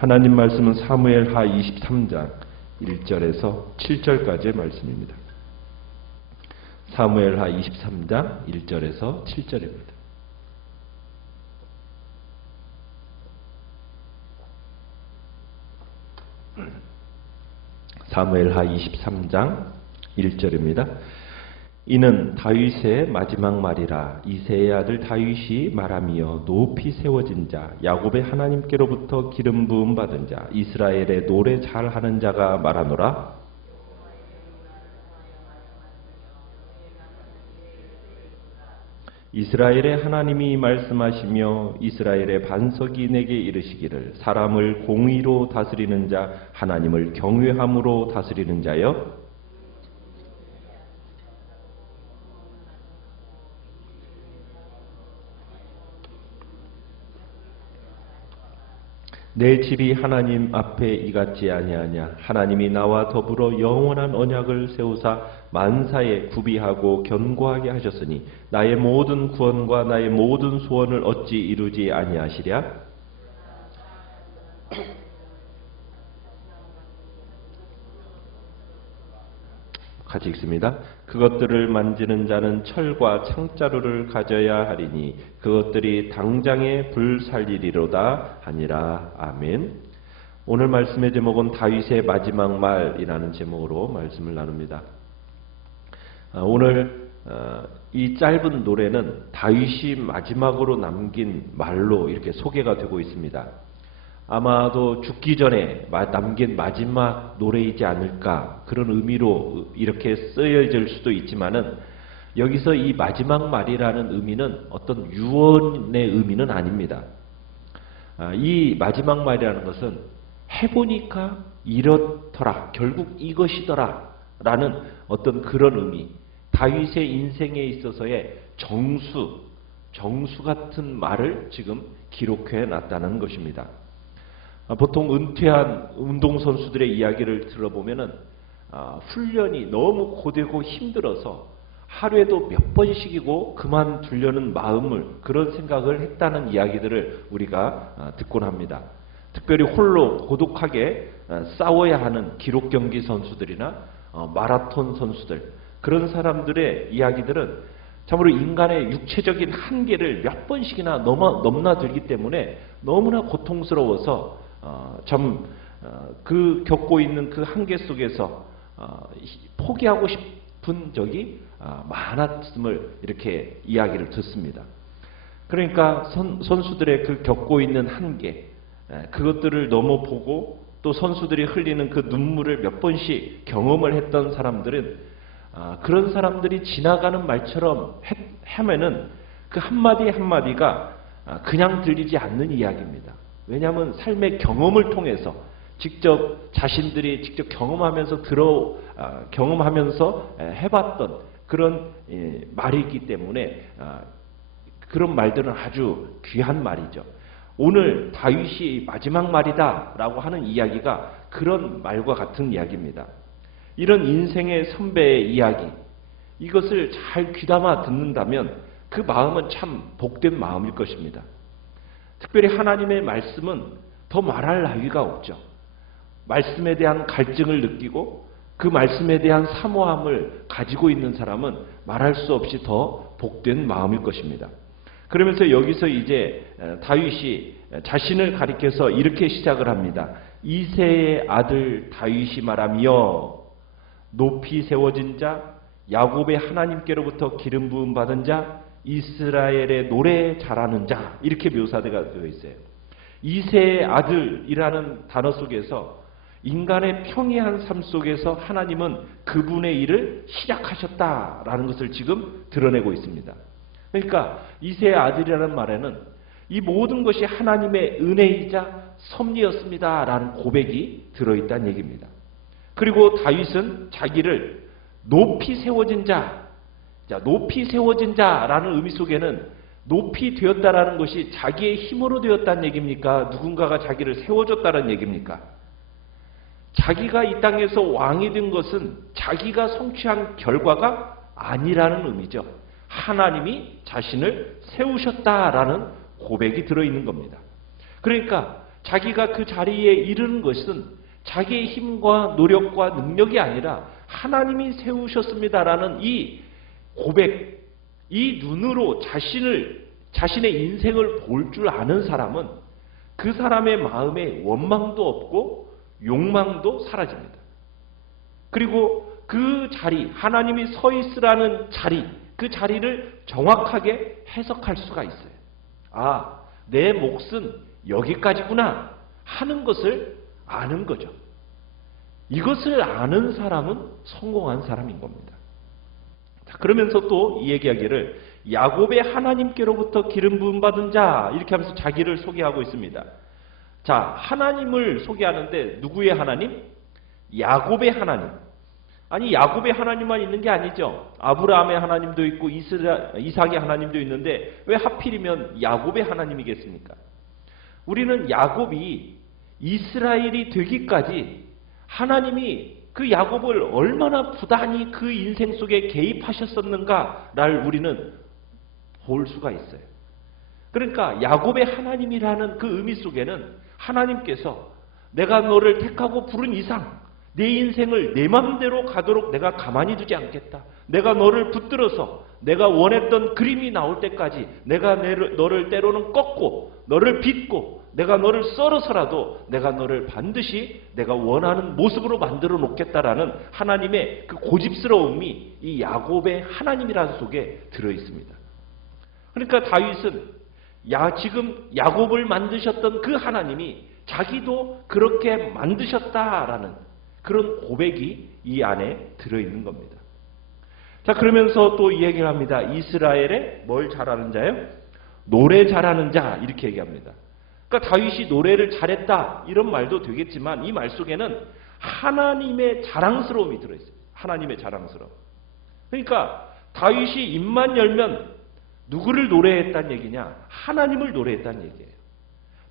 하나님 말씀은 사무엘하 23장 1절에서 7절까지의 말씀입니다. 사무엘하 23장 1절에서 7절입니다. 사무엘하 23장 1절입니다. 이는 다윗의 마지막 말이라. 이새의 아들 다윗이 말하며 높이 세워진 자, 야곱의 하나님께로부터 기름 부음 받은 자, 이스라엘의 노래 잘하는 자가 말하노라. 이스라엘의 하나님이 말씀하시며 이스라엘의 반석이 내게 이르시기를, 사람을 공의로 다스리는 자, 하나님을 경외함으로 다스리는 자여, 내 집이 하나님 앞에 이같지 아니하냐. 하나님이 나와 더불어 영원한 언약을 세우사 만사에 구비하고 견고하게 하셨으니 나의 모든 구원과 나의 모든 소원을 어찌 이루지 아니하시랴. 같이 읽습니다. 그것들을 만지는 자는 철과 창자루를 가져야 하리니 그것들이 당장에 불 살리리로다 하니라. 아멘. 오늘 말씀의 제목은 다윗의 마지막 말이라는 제목으로 말씀을 나눕니다. 오늘 이 짧은 노래는 다윗이 마지막으로 남긴 말로 이렇게 소개가 되고 있습니다. 아마도 죽기 전에 남긴 마지막 노래이지 않을까, 그런 의미로 이렇게 쓰여질 수도 있지만은, 여기서 이 마지막 말이라는 의미는 어떤 유언의 의미는 아닙니다. 이 마지막 말이라는 것은 해보니까 이렇더라, 결국 이것이더라 라는 어떤 그런 의미, 다윗의 인생에 있어서의 정수 같은 말을 지금 기록해 놨다는 것입니다. 보통 은퇴한 운동선수들의 이야기를 들어보면은 훈련이 너무 고되고 힘들어서 하루에도 몇 번씩이고 그만두려는 마음을, 그런 생각을 했다는 이야기들을 우리가 듣곤 합니다. 특별히 홀로 고독하게 싸워야 하는 기록 경기 선수들이나 마라톤 선수들, 그런 사람들의 이야기들은 참으로 인간의 육체적인 한계를 몇 번씩이나 넘나들기 때문에 너무나 고통스러워서 그 겪고 있는 그 한계 속에서 포기하고 싶은 적이 많았음을 이렇게 이야기를 듣습니다. 그러니까 선수들의 그 겪고 있는 한계, 그것들을 넘어보고 또 선수들이 흘리는 그 눈물을 몇 번씩 경험을 했던 사람들은 그런 사람들이 지나가는 말처럼 하면은 그 한마디 한마디가 그냥 들리지 않는 이야기입니다. 왜냐하면 삶의 경험을 통해서 자신들이 직접 경험하면서 해봤던 그런 말이기 때문에 그런 말들은 아주 귀한 말이죠. 오늘 다윗이 마지막 말이다 라고 하는 이야기가 그런 말과 같은 이야기입니다. 이런 인생의 선배의 이야기, 이것을 잘 귀담아 듣는다면 그 마음은 참 복된 마음일 것입니다. 특별히 하나님의 말씀은 더 말할 나위가 없죠. 말씀에 대한 갈증을 느끼고 그 말씀에 대한 사모함을 가지고 있는 사람은 말할 수 없이 더 복된 마음일 것입니다. 그러면서 여기서 이제 다윗이 자신을 가리켜서 이렇게 시작을 합니다. 이새의 아들 다윗이 말하며 높이 세워진 자, 야곱의 하나님께로부터 기름 부음 받은 자, 이스라엘의 노래 잘하는 자, 이렇게 묘사되어 있어요. 이새의 아들이라는 단어 속에서 인간의 평이한 삶 속에서 하나님은 그분의 일을 시작하셨다라는 것을 지금 드러내고 있습니다. 그러니까 이새의 아들이라는 말에는 이 모든 것이 하나님의 은혜이자 섭리였습니다라는 고백이 들어있다는 얘기입니다. 그리고 다윗은 자기를 높이 세워진 자라는 의미 속에는 높이 되었다라는 것이 자기의 힘으로 되었다는 얘기입니까? 누군가가 자기를 세워줬다는 얘기입니까? 자기가 이 땅에서 왕이 된 것은 자기가 성취한 결과가 아니라는 의미죠. 하나님이 자신을 세우셨다라는 고백이 들어있는 겁니다. 그러니까 자기가 그 자리에 이르는 것은 자기의 힘과 노력과 능력이 아니라 하나님이 세우셨습니다라는 이 고백, 이 눈으로 자신의 인생을 볼 줄 아는 사람은 그 사람의 마음에 원망도 없고 욕망도 사라집니다. 그리고 그 자리, 하나님이 서 있으라는 자리, 그 자리를 정확하게 해석할 수가 있어요. 아, 내 몫은 여기까지구나 하는 것을 아는 거죠. 이것을 아는 사람은 성공한 사람인 겁니다. 자, 그러면서 또 이 얘기하기를 야곱의 하나님께로부터 기름 부음 받은 자 이렇게 하면서 자기를 소개하고 있습니다. 자, 하나님을 소개하는데 누구의 하나님? 야곱의 하나님. 아니, 야곱의 하나님만 있는 게 아니죠. 아브라함의 하나님도 있고 이삭의 하나님도 있는데 왜 하필이면 야곱의 하나님이겠습니까? 우리는 야곱이 이스라엘이 되기까지 하나님이 그 야곱을 얼마나 부단히 그 인생 속에 개입하셨었는가를 우리는 볼 수가 있어요. 그러니까 야곱의 하나님이라는 그 의미 속에는 하나님께서 내가 너를 택하고 부른 이상 내 인생을 내 마음대로 가도록 내가 가만히 두지 않겠다. 내가 너를 붙들어서 내가 원했던 그림이 나올 때까지 내가 너를 때로는 꺾고 너를 빚고 내가 너를 썰어서라도 내가 너를 반드시 내가 원하는 모습으로 만들어 놓겠다라는 하나님의 그 고집스러움이 이 야곱의 하나님이라는 속에 들어 있습니다. 그러니까 다윗은 지금 야곱을 만드셨던 그 하나님이 자기도 그렇게 만드셨다라는 그런 고백이 이 안에 들어있는 겁니다. 자, 그러면서 또 이 얘기를 합니다. 이스라엘에 뭘 잘하는 자요? 노래 잘하는 자 이렇게 얘기합니다. 그러니까 다윗이 노래를 잘했다 이런 말도 되겠지만 이 말 속에는 하나님의 자랑스러움이 들어있어요. 하나님의 자랑스러움. 그러니까 다윗이 입만 열면 누구를 노래했다는 얘기냐? 하나님을 노래했다는 얘기예요.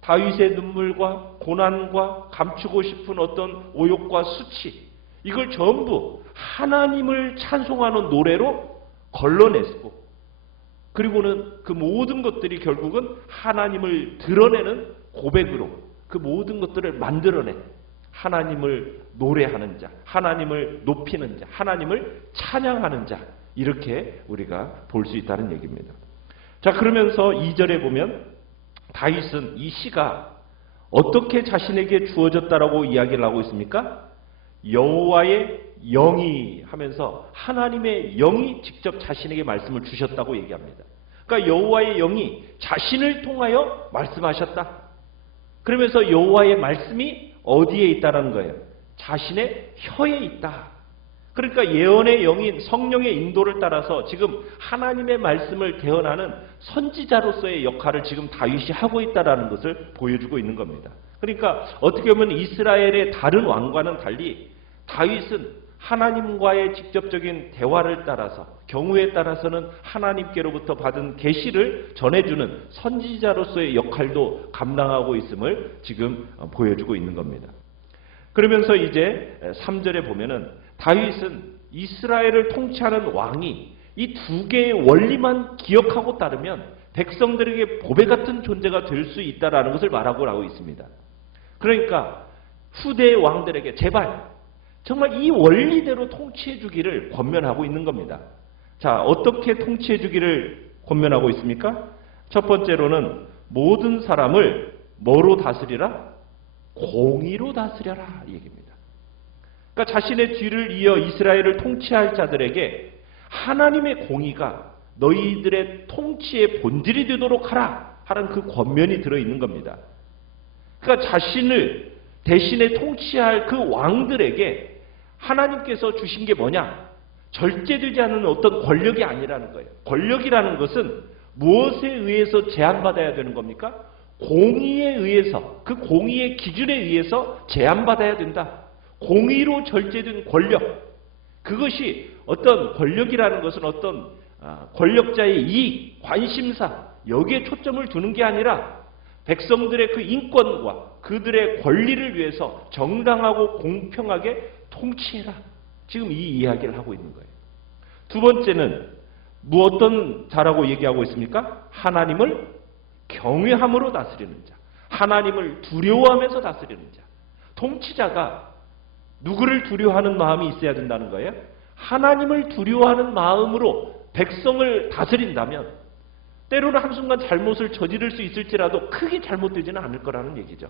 다윗의 눈물과 고난과 감추고 싶은 어떤 오욕과 수치 이걸 전부 하나님을 찬송하는 노래로 걸러냈고 그리고는 그 모든 것들이 결국은 하나님을 드러내는 고백으로 그 모든 것들을 만들어낸 하나님을 노래하는 자, 하나님을 높이는 자, 하나님을 찬양하는 자 이렇게 우리가 볼 수 있다는 얘기입니다. 자, 그러면서 2절에 보면 다윗은 이 시가 어떻게 자신에게 주어졌다라고 이야기를 하고 있습니까? 여호와의 영이 하면서 하나님의 영이 직접 자신에게 말씀을 주셨다고 얘기합니다. 그러니까 여호와의 영이 자신을 통하여 말씀하셨다. 그러면서 여호와의 말씀이 어디에 있다라는 거예요? 자신의 혀에 있다. 그러니까 예언의 영인 성령의 인도를 따라서 지금 하나님의 말씀을 대언하는 선지자로서의 역할을 지금 다윗이 하고 있다는 것을 보여주고 있는 겁니다. 그러니까 어떻게 보면 이스라엘의 다른 왕과는 달리 다윗은 하나님과의 직접적인 대화를 따라서 경우에 따라서는 하나님께로부터 받은 계시를 전해주는 선지자로서의 역할도 감당하고 있음을 지금 보여주고 있는 겁니다. 그러면서 이제 3절에 보면은 다윗은 이스라엘을 통치하는 왕이 이 두 개의 원리만 기억하고 따르면 백성들에게 보배 같은 존재가 될 수 있다라는 것을 말하고 하고 있습니다. 그러니까 후대의 왕들에게 제발 정말 이 원리대로 통치해 주기를 권면하고 있는 겁니다. 자, 어떻게 통치해 주기를 권면하고 있습니까? 첫 번째로는 모든 사람을 뭐로 다스리라? 공의로 다스려라 이 얘기입니다. 그러니까 자신의 뒤를 이어 이스라엘을 통치할 자들에게 하나님의 공의가 너희들의 통치의 본질이 되도록 하라 하는 그 권면이 들어있는 겁니다. 그러니까 자신을 대신에 통치할 그 왕들에게 하나님께서 주신 게 뭐냐? 절제되지 않는 어떤 권력이 아니라는 거예요. 권력이라는 것은 무엇에 의해서 제한받아야 되는 겁니까? 공의에 의해서, 그 공의의 기준에 의해서 제한받아야 된다. 공의로 절제된 권력, 그것이 어떤 권력이라는 것은 어떤 권력자의 이익, 관심사 여기에 초점을 두는 게 아니라 백성들의 그 인권과 그들의 권리를 위해서 정당하고 공평하게 통치해라. 지금 이 이야기를 하고 있는 거예요. 두 번째는 어떤 자라고 얘기하고 있습니까? 하나님을 경외함으로 다스리는 자. 하나님을 두려워하면서 다스리는 자. 통치자가 누구를 두려워하는 마음이 있어야 된다는 거예요? 하나님을 두려워하는 마음으로 백성을 다스린다면 때로는 한순간 잘못을 저지를 수 있을지라도 크게 잘못되지는 않을 거라는 얘기죠.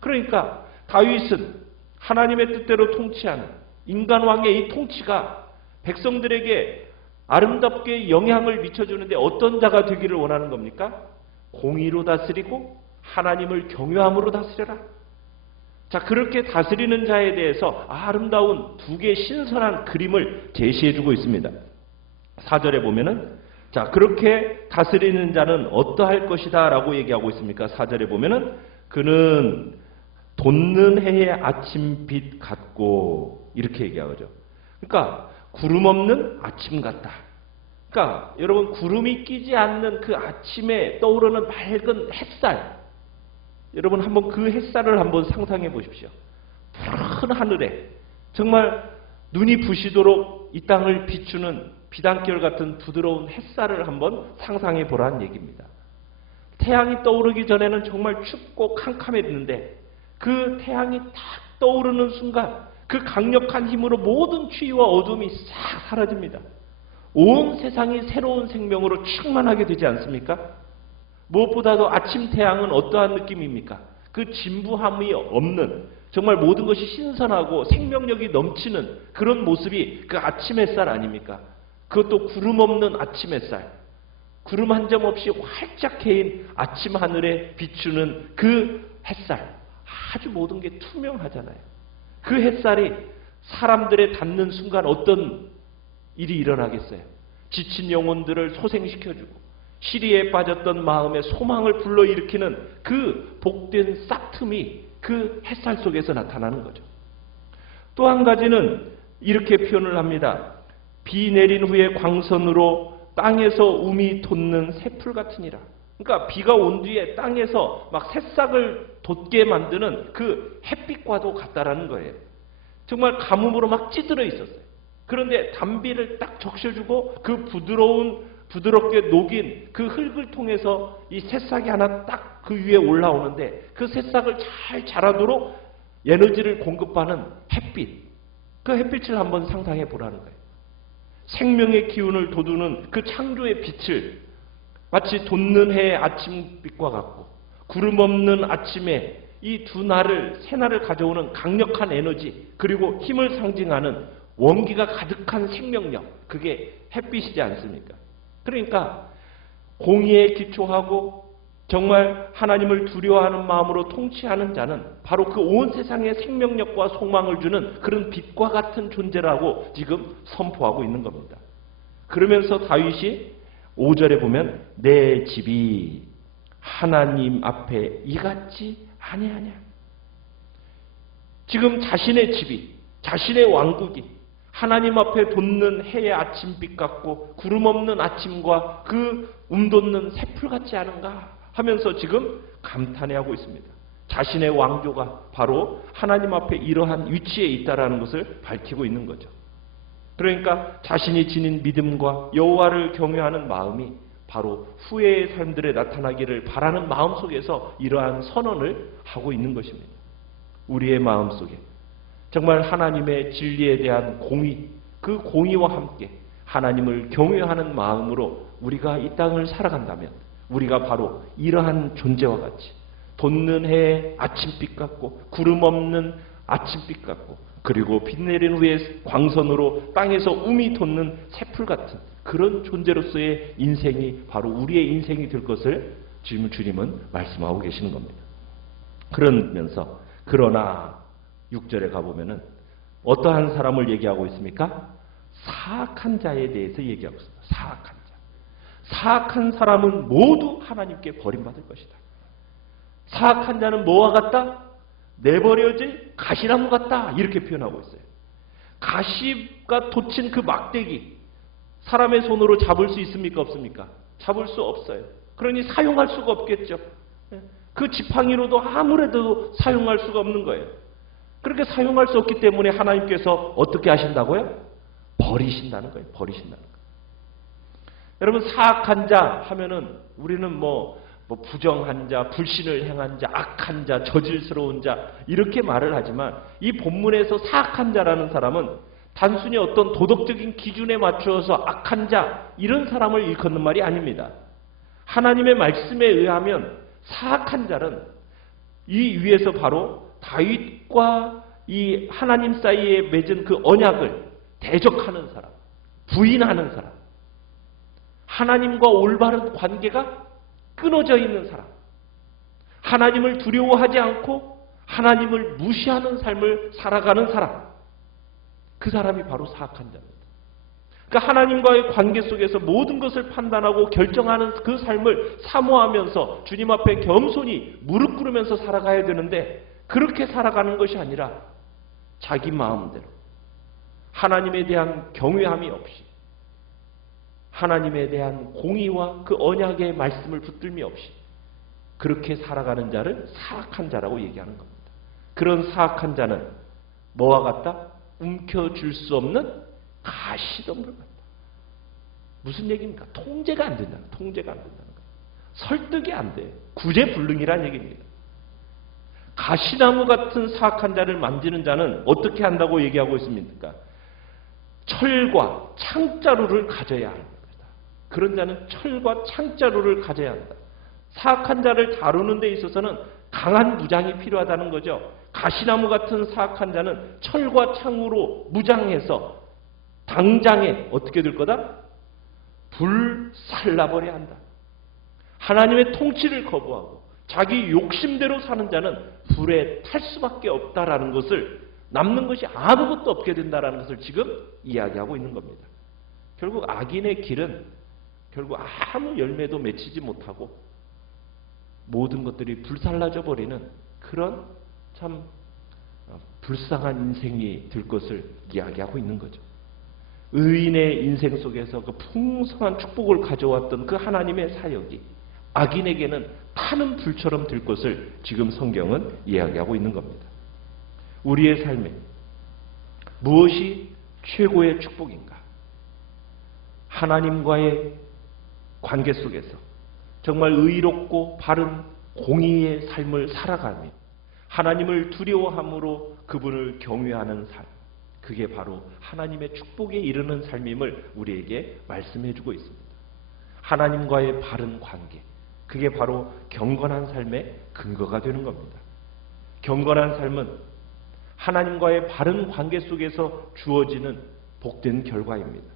그러니까 다윗은 하나님의 뜻대로 통치하는 인간왕의 이 통치가 백성들에게 아름답게 영향을 미쳐주는데 어떤 자가 되기를 원하는 겁니까? 공의로 다스리고 하나님을 경외함으로 다스려라. 자, 그렇게 다스리는 자에 대해서 아름다운 두 개의 신선한 그림을 제시해주고 있습니다. 4절에 보면은 자, 그렇게 다스리는 자는 어떠할 것이다 라고 얘기하고 있습니까? 4절에 보면은 그는 돋는 해의 아침빛 같고 이렇게 얘기하죠. 그러니까 구름 없는 아침 같다. 그러니까 여러분 구름이 끼지 않는 그 아침에 떠오르는 맑은 햇살, 여러분 한번 그 햇살을 한번 상상해 보십시오. 푸른 하늘에 정말 눈이 부시도록 이 땅을 비추는 비단결 같은 부드러운 햇살을 한번 상상해 보라는 얘기입니다. 태양이 떠오르기 전에는 정말 춥고 캄캄했는데 그 태양이 딱 떠오르는 순간 그 강력한 힘으로 모든 추위와 어둠이 싹 사라집니다. 온 세상이 새로운 생명으로 충만하게 되지 않습니까? 무엇보다도 아침 태양은 어떠한 느낌입니까? 그 진부함이 없는 정말 모든 것이 신선하고 생명력이 넘치는 그런 모습이 그 아침 햇살 아닙니까? 그것도 구름 없는 아침 햇살, 구름 한 점 없이 활짝 개인 아침 하늘에 비추는 그 햇살, 아주 모든 게 투명하잖아요. 그 햇살이 사람들의 닿는 순간 어떤 일이 일어나겠어요? 지친 영혼들을 소생시켜주고 시리에 빠졌던 마음에 소망을 불러일으키는 그 복된 싹틈이 그 햇살 속에서 나타나는 거죠. 또 한 가지는 이렇게 표현을 합니다. 비 내린 후에 광선으로 땅에서 움이 돋는 새풀 같으니라. 그러니까 비가 온 뒤에 땅에서 막 새싹을 돋게 만드는 그 햇빛과도 같다라는 거예요. 정말 가뭄으로 막 찌들어 있었어요. 그런데 단비를 딱 적셔주고 그 부드럽게 녹인 그 흙을 통해서 이 새싹이 하나 딱 그 위에 올라오는데 그 새싹을 잘 자라도록 에너지를 공급하는 햇빛. 그 햇빛을 한번 상상해 보라는 거예요. 생명의 기운을 돋우는 그 창조의 빛을 마치 돋는 해의 아침빛과 같고 구름 없는 아침에 이 두 날을 새 날을 가져오는 강력한 에너지 그리고 힘을 상징하는 원기가 가득한 생명력, 그게 햇빛이지 않습니까? 그러니까 공의에 기초하고 정말 하나님을 두려워하는 마음으로 통치하는 자는 바로 그 온 세상에 생명력과 소망을 주는 그런 빛과 같은 존재라고 지금 선포하고 있는 겁니다. 그러면서 다윗이 5절에 보면 내 집이 하나님 앞에 이같지 아니하냐. 지금 자신의 집이, 자신의 왕국이 하나님 앞에 돋는 해의 아침빛 같고 구름 없는 아침과 그 돋는 새풀 같지 않은가 하면서 지금 감탄해하고 있습니다. 자신의 왕조가 바로 하나님 앞에 이러한 위치에 있다라는 것을 밝히고 있는 거죠. 그러니까 자신이 지닌 믿음과 여호와를 경외하는 마음이 바로 후회의 삶들에 나타나기를 바라는 마음 속에서 이러한 선언을 하고 있는 것입니다. 우리의 마음 속에 정말 하나님의 진리에 대한 공의, 그 공의와 함께 하나님을 경외하는 마음으로 우리가 이 땅을 살아간다면 우리가 바로 이러한 존재와 같이 돋는 해의 아침빛 같고 구름 없는 아침빛 같고 그리고 빛 내린 후에 광선으로 땅에서 움이 돋는 새풀 같은 그런 존재로서의 인생이 바로 우리의 인생이 될 것을 지금 주님은 말씀하고 계시는 겁니다. 그러면서 그러나 6절에 가보면은 어떠한 사람을 얘기하고 있습니까? 사악한 자에 대해서 얘기하고 있습니다. 사악한 자. 사악한 사람은 모두 하나님께 버림받을 것이다. 사악한 자는 뭐와 같다? 내버려질 가시나무 같다. 이렇게 표현하고 있어요. 가시가 돋친 그 막대기 사람의 손으로 잡을 수 있습니까? 없습니까? 잡을 수 없어요. 그러니 사용할 수가 없겠죠. 그 지팡이로도 아무래도 사용할 수가 없는 거예요. 그렇게 사용할 수 없기 때문에 하나님께서 어떻게 하신다고요? 버리신다는 거예요. 버리신다는 거예요. 여러분 사악한 자 하면은 우리는 뭐 뭐 부정한 자, 불신을 행한 자, 악한 자, 저질스러운 자 이렇게 말을 하지만 이 본문에서 사악한 자라는 사람은 단순히 어떤 도덕적인 기준에 맞추어서 악한 자 이런 사람을 일컫는 말이 아닙니다. 하나님의 말씀에 의하면 사악한 자는 이 위에서 바로 다윗과 이 하나님 사이에 맺은 그 언약을 대적하는 사람, 부인하는 사람, 하나님과 올바른 관계가 끊어져 있는 사람, 하나님을 두려워하지 않고 하나님을 무시하는 삶을 살아가는 사람, 그 사람이 바로 사악한 자입니다. 그러니까 하나님과의 관계 속에서 모든 것을 판단하고 결정하는 그 삶을 사모하면서 주님 앞에 겸손히 무릎 꿇으면서 살아가야 되는데 그렇게 살아가는 것이 아니라 자기 마음대로 하나님에 대한 경외함이 없이 하나님에 대한 공의와 그 언약의 말씀을 붙들미 없이 그렇게 살아가는 자를 사악한 자라고 얘기하는 겁니다. 그런 사악한 자는 뭐와 같다? 움켜쥘 수 없는 가시덤불 같다. 무슨 얘기입니까? 통제가 안 된다. 통제가 안 된다는 거예요. 설득이 안 돼. 구제불능이라는 얘기입니다. 가시나무 같은 사악한 자를 만지는 자는 어떻게 한다고 얘기하고 있습니까? 철과 창자루를 가져야 합니다. 그런 자는 철과 창자루를 가져야 한다. 사악한 자를 다루는 데 있어서는 강한 무장이 필요하다는 거죠. 가시나무 같은 사악한 자는 철과 창으로 무장해서 당장에 어떻게 될 거다? 불살라버려야 한다. 하나님의 통치를 거부하고 자기 욕심대로 사는 자는 불에 탈 수밖에 없다라는 것을 남는 것이 아무것도 없게 된다라는 것을 지금 이야기하고 있는 겁니다. 결국 악인의 길은 결국 아무 열매도 맺히지 못하고 모든 것들이 불살라져 버리는 그런 참 불쌍한 인생이 될 것을 이야기하고 있는 거죠. 의인의 인생 속에서 그 풍성한 축복을 가져왔던 그 하나님의 사역이 악인에게는 타는 불처럼 될 것을 지금 성경은 이야기하고 있는 겁니다. 우리의 삶에 무엇이 최고의 축복인가? 하나님과의 관계 속에서 정말 의롭고 바른 공의의 삶을 살아가며 하나님을 두려워함으로 그분을 경외하는 삶, 그게 바로 하나님의 축복에 이르는 삶임을 우리에게 말씀해 주고 있습니다. 하나님과의 바른 관계, 그게 바로 경건한 삶의 근거가 되는 겁니다. 경건한 삶은 하나님과의 바른 관계 속에서 주어지는 복된 결과입니다.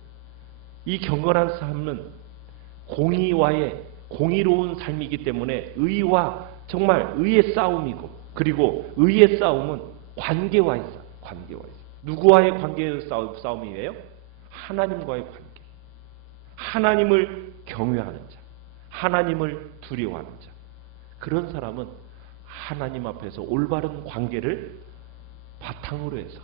이 경건한 삶은 공의와의 공의로운 삶이기 때문에 의와 정말 의의 싸움이고 그리고 의의 싸움은 관계와 있어요. 관계와 있어요. 누구와의 관계의 싸움이에요? 하나님과의 관계. 하나님을 경외하는 자. 하나님을 두려워하는 자. 그런 사람은 하나님 앞에서 올바른 관계를 바탕으로 해서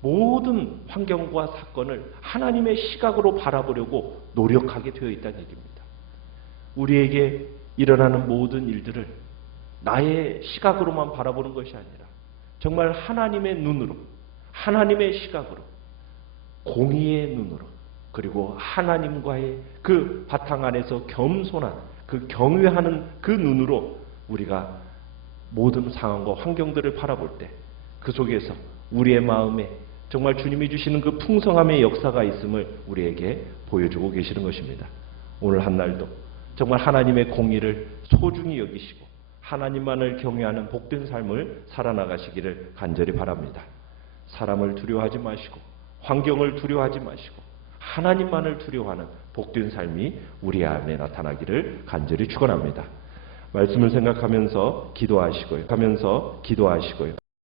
모든 환경과 사건을 하나님의 시각으로 바라보려고 노력하게 되어 있다는 얘기입니다. 우리에게 일어나는 모든 일들을 나의 시각으로만 바라보는 것이 아니라 정말 하나님의 눈으로, 하나님의 시각으로, 공의의 눈으로, 그리고 하나님과의 그 바탕 안에서 겸손한 그 경외하는 그 눈으로 우리가 모든 상황과 환경들을 바라볼 때 그 속에서 우리의 마음에 정말 주님이 주시는 그 풍성함의 역사가 있음을 우리에게 보여주고 계시는 것입니다. 오늘 한 날도 정말 하나님의 공의를 소중히 여기시고 하나님만을 경외하는 복된 삶을 살아나가시기를 간절히 바랍니다. 사람을 두려워하지 마시고 환경을 두려워하지 마시고 하나님만을 두려워하는 복된 삶이 우리 안에 나타나기를 간절히 축원합니다. 말씀을 생각하면서 기도하시고요.